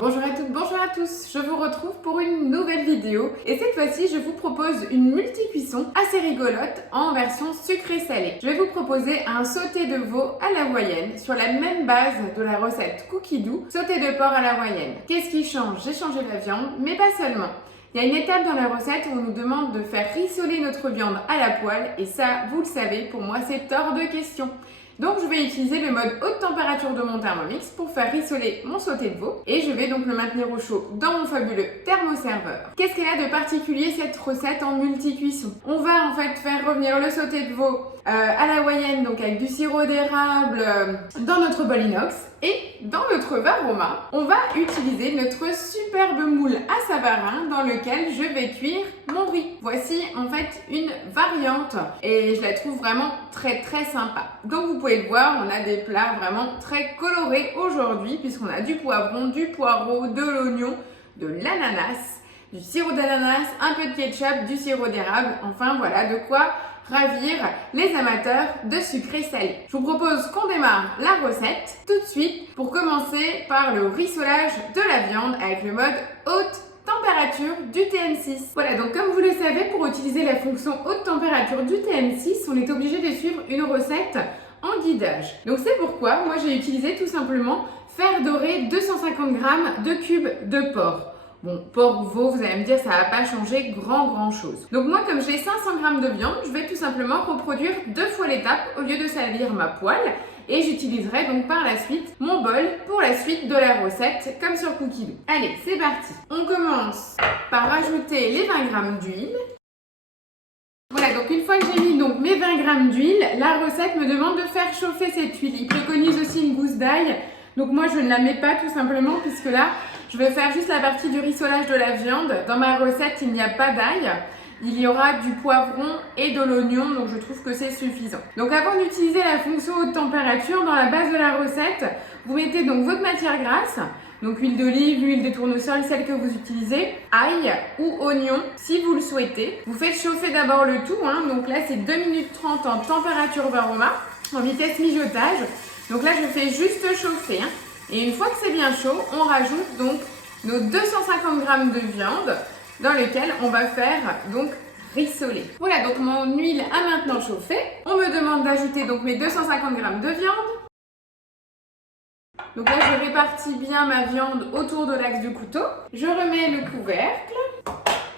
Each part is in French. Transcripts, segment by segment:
Bonjour à toutes, bonjour à tous, je vous retrouve pour une nouvelle vidéo et cette fois-ci je vous propose une multi-cuisson assez rigolote en version sucré-salé. Je vais vous proposer un sauté de veau à l'hawaïenne sur la même base de la recette Cookie Dough, sauté de porc à l'hawaïenne. Qu'est-ce qui change? J'ai changé la viande, mais pas seulement. Il y a une étape dans la recette où on nous demande de faire rissoler notre viande à la poêle et ça, vous le savez, pour moi c'est hors de question. Donc je vais utiliser le mode haute température de mon Thermomix pour faire rissoler mon sauté de veau et je vais donc le maintenir au chaud dans mon fabuleux thermoserveur. Qu'est-ce qu'elle a de particulier cette recette en multi-cuisson? On va en fait faire revenir le sauté de veau à l'hawaïenne, donc avec du sirop d'érable dans notre bol inox, et dans notre Varoma, on va utiliser notre superbe moule à Savarin dans lequel je vais cuire mon riz. Voici en fait une variante et je la trouve vraiment très sympa. Donc vous pouvez le voir, on a des plats vraiment très colorés aujourd'hui puisqu'on a du poivron, du poireau, de l'oignon, de l'ananas, du sirop d'ananas, un peu de ketchup, du sirop d'érable, enfin voilà de quoi ravir les amateurs de sucré salé. Je vous propose qu'on démarre la recette tout de suite pour commencer par le rissolage de la viande avec le mode haute température du TM6. Voilà, donc comme vous le savez, pour utiliser la fonction haute température du TM6, on est obligé de suivre une recette en guidage. Donc c'est pourquoi moi j'ai utilisé tout simplement faire dorer 250 g de cubes de porc. Bon, porc ou veau, vous allez me dire, ça va pas changer grand chose. Donc moi, comme j'ai 500 g de viande, je vais tout simplement reproduire 2 fois l'étape au lieu de salir ma poêle. Et j'utiliserai donc par la suite mon bol pour la suite de la recette, comme sur Cookie Dough. Allez, c'est parti. On commence par rajouter les 20 g d'huile. Voilà, donc une fois que j'ai mis donc mes 20 g d'huile, la recette me demande de faire chauffer cette huile. Il préconise aussi une gousse d'ail. Donc moi, je ne la mets pas tout simplement puisque là, je vais faire juste la partie du rissolage de la viande. Dans ma recette, il n'y a pas d'ail. Il y aura du poivron et de l'oignon, donc je trouve que c'est suffisant. Donc avant d'utiliser la fonction haute température, dans la base de la recette, vous mettez donc votre matière grasse, donc huile d'olive, huile de tournesol, celle que vous utilisez, ail ou oignon si vous le souhaitez. Vous faites chauffer d'abord le tout, donc là c'est 2 minutes 30 en température Varoma, en vitesse mijotage. Donc là je fais juste chauffer. Et une fois que c'est bien chaud, on rajoute donc nos 250 g de viande dans lesquelles on va faire donc rissoler. Voilà, donc mon huile a maintenant chauffé. On me demande d'ajouter donc mes 250 g de viande. Donc là, je répartis bien ma viande autour de l'axe du couteau. Je remets le couvercle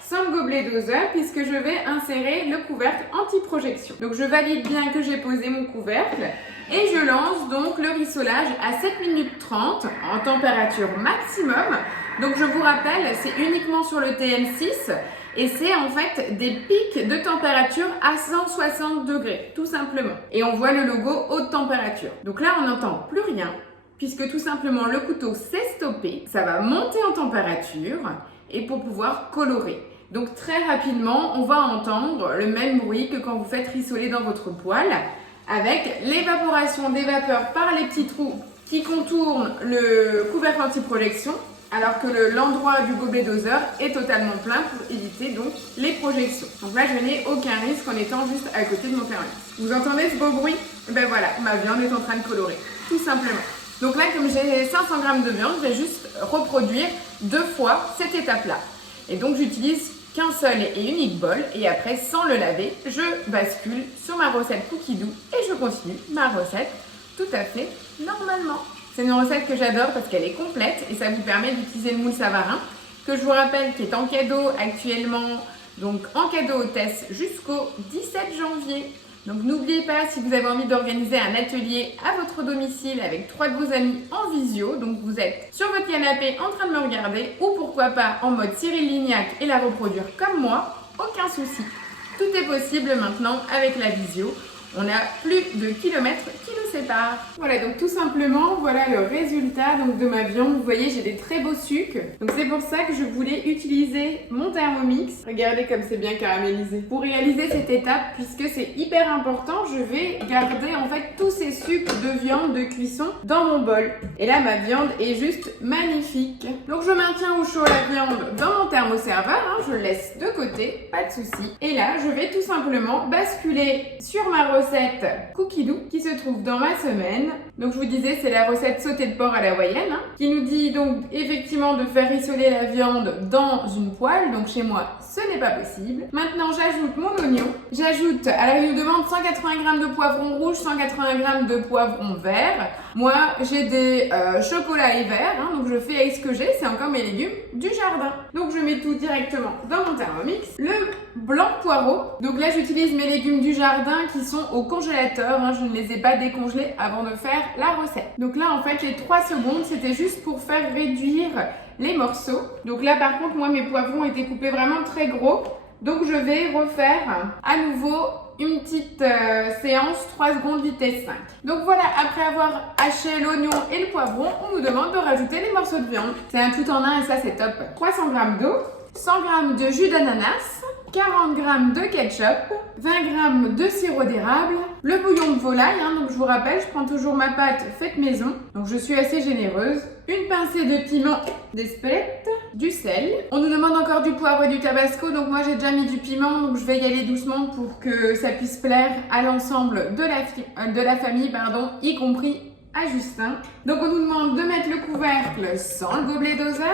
sans le gobelet doseur puisque je vais insérer le couvercle anti-projection. Donc je valide bien que j'ai posé mon couvercle et je lance donc le rissolage à 7 minutes 30 en température maximum. Donc je vous rappelle, c'est uniquement sur le TM6 et c'est en fait des pics de température à 160 degrés, tout simplement. Et on voit le logo haute température. Donc là, on n'entend plus rien puisque tout simplement le couteau s'est stoppé. Ça va monter en température et pour pouvoir colorer. Donc très rapidement, on va entendre le même bruit que quand vous faites rissoler dans votre poêle avec l'évaporation des vapeurs par les petits trous qui contournent le couvercle anti-projection alors que l'endroit du gobelet doseur est totalement plein pour éviter donc les projections. Donc là, je n'ai aucun risque en étant juste à côté de mon Thermomix. Vous entendez ce beau bruit? Ben voilà, ma viande est en train de colorer, tout simplement. Donc là, comme j'ai 500 g de viande, je vais juste reproduire 2 fois cette étape-là. Et donc, j'utilise qu'un seul et unique bol. Et après, sans le laver, je bascule sur ma recette Cookie Dough et je continue ma recette tout à fait normalement. C'est une recette que j'adore parce qu'elle est complète et ça vous permet d'utiliser le moule Savarin, que je vous rappelle qui est en cadeau actuellement, donc en cadeau hôtesse jusqu'au 17 janvier. Donc n'oubliez pas, si vous avez envie d'organiser un atelier à votre domicile avec 3 de vos amis en visio, donc vous êtes sur votre canapé en train de me regarder ou pourquoi pas en mode Cyril Lignac et la reproduire comme moi, aucun souci. Tout est possible maintenant avec la visio. On a plus de kilomètres qui nous séparent. Voilà, donc tout simplement, voilà le résultat donc, de ma viande. Vous voyez, j'ai des très beaux sucs. Donc c'est pour ça que je voulais utiliser mon Thermomix. Regardez comme c'est bien caramélisé. Pour réaliser cette étape, puisque c'est hyper important, je vais garder en fait tous ces sucs de viande de cuisson dans mon bol. Et là, ma viande est juste magnifique. Donc je maintiens au chaud la viande dans mon thermoserveur. Je le laisse de côté, pas de souci. Et là, je vais tout simplement basculer sur ma recette Cookie Dough qui se trouve dans ma semaine. Donc je vous disais, c'est la recette sautée de porc à la hawaïenne, hein, qui nous dit donc effectivement de faire rissoler la viande dans une poêle. Donc chez moi, ce n'est pas possible. Maintenant, j'ajoute mon oignon. J'ajoute, alors il nous demande 180 g de poivron rouge, 180 g de poivron vert. Moi, j'ai des chocolats et verts, hein, donc je fais avec ce que j'ai, c'est encore mes légumes du jardin. Donc je mets tout directement dans mon Thermomix. Le blanc de poireau. Donc là, j'utilise mes légumes du jardin qui sont au congélateur, hein, je ne les ai pas décongelés avant de faire la recette. Donc là, en fait, les 3 secondes, c'était juste pour faire réduire les morceaux. Donc là, par contre, moi, mes poivrons étaient coupés vraiment très gros. Donc je vais refaire à nouveau une petite séance 3 secondes vitesse 5. Donc voilà, après avoir haché l'oignon et le poivron, on nous demande de rajouter les morceaux de viande. C'est un tout en un et ça c'est top. 300 g d'eau, 100 g de jus d'ananas, 40 g de ketchup, 20 g de sirop d'érable, le bouillon de volaille, hein, donc je vous rappelle, je prends toujours ma pâte faite maison, donc je suis assez généreuse, une pincée de piment d'Espelette, du sel. On nous demande encore du poivre et du tabasco, donc moi j'ai déjà mis du piment, donc je vais y aller doucement pour que ça puisse plaire à l'ensemble de la famille, y compris à Justin. Donc on nous demande de mettre le couvercle sans le gobelet doseur,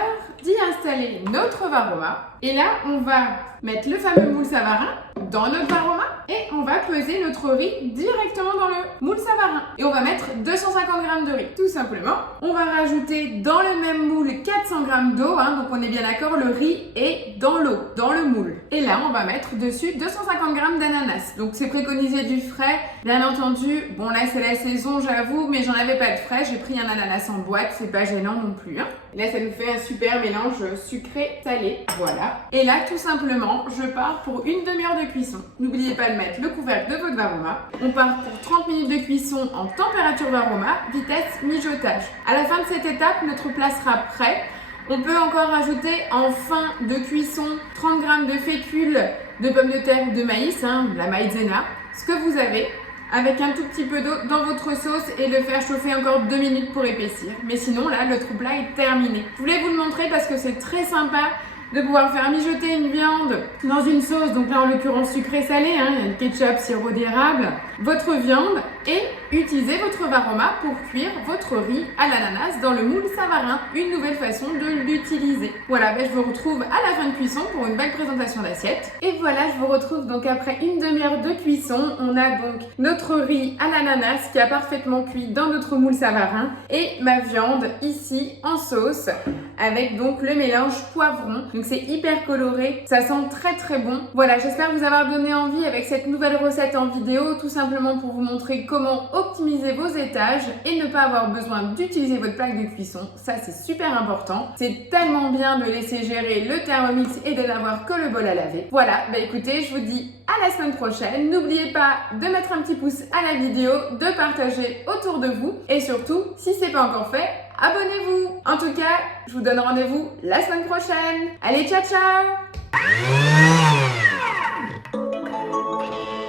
d'y installer notre varoma. Et là, on va mettre le fameux moule Savarin dans notre varoma et on va peser notre riz directement dans le moule Savarin. Et on va mettre 250 g de riz, tout simplement. On va rajouter dans le même moule 400 g d'eau, hein, donc on est bien d'accord, le riz est dans l'eau, dans le moule. Et là, on va mettre dessus 250 g d'ananas. Donc c'est préconisé du frais, bien entendu. Bon là, c'est la saison, j'avoue, mais j'en avais pas de frais. J'ai pris un ananas en boîte, c'est pas gênant non plus. Hein. Là, ça nous fait un super mélange sucré-salé. Voilà. Et là, tout simplement, je pars pour une demi-heure de cuisson. N'oubliez pas de mettre le couvercle de votre varoma. On part pour 30 minutes de cuisson en température varoma, vitesse mijotage. À la fin de cette étape, notre plat sera prêt. On peut encore rajouter en fin de cuisson 30 g de fécule de pommes de terre ou de maïs, hein, la maïzena, ce que vous avez, avec un tout petit peu d'eau dans votre sauce et le faire chauffer encore 2 minutes pour épaissir. Mais sinon, là, notre plat est terminé. Je voulais vous le montrer parce que c'est très sympa de pouvoir faire mijoter une viande dans une sauce, donc là en l'occurrence sucré-salé, hein, il y a le ketchup, sirop d'érable, votre viande et utilisez votre varoma pour cuire votre riz à l'ananas dans le moule Savarin, une nouvelle façon de l'utiliser. Voilà, je vous retrouve à la fin de cuisson pour une belle présentation d'assiette. Et voilà, je vous retrouve donc après une demi-heure de cuisson. On a donc notre riz à l'ananas qui a parfaitement cuit dans notre moule Savarin et ma viande ici en sauce avec donc le mélange poivron. Donc c'est hyper coloré, ça sent très très bon. Voilà, j'espère vous avoir donné envie avec cette nouvelle recette en vidéo, tout simplement pour vous montrer comment optimiser vos étages et ne pas avoir besoin d'utiliser votre plaque de cuisson. Ça c'est super important. C'est tellement bien de laisser gérer le Thermomix et de n'avoir que le bol à laver. Voilà, écoutez, je vous dis à la semaine prochaine. N'oubliez pas de mettre un petit pouce à la vidéo, de partager autour de vous et surtout, si c'est pas encore fait, abonnez-vous. En tout cas, je vous donne rendez-vous la semaine prochaine. Allez, ciao ciao!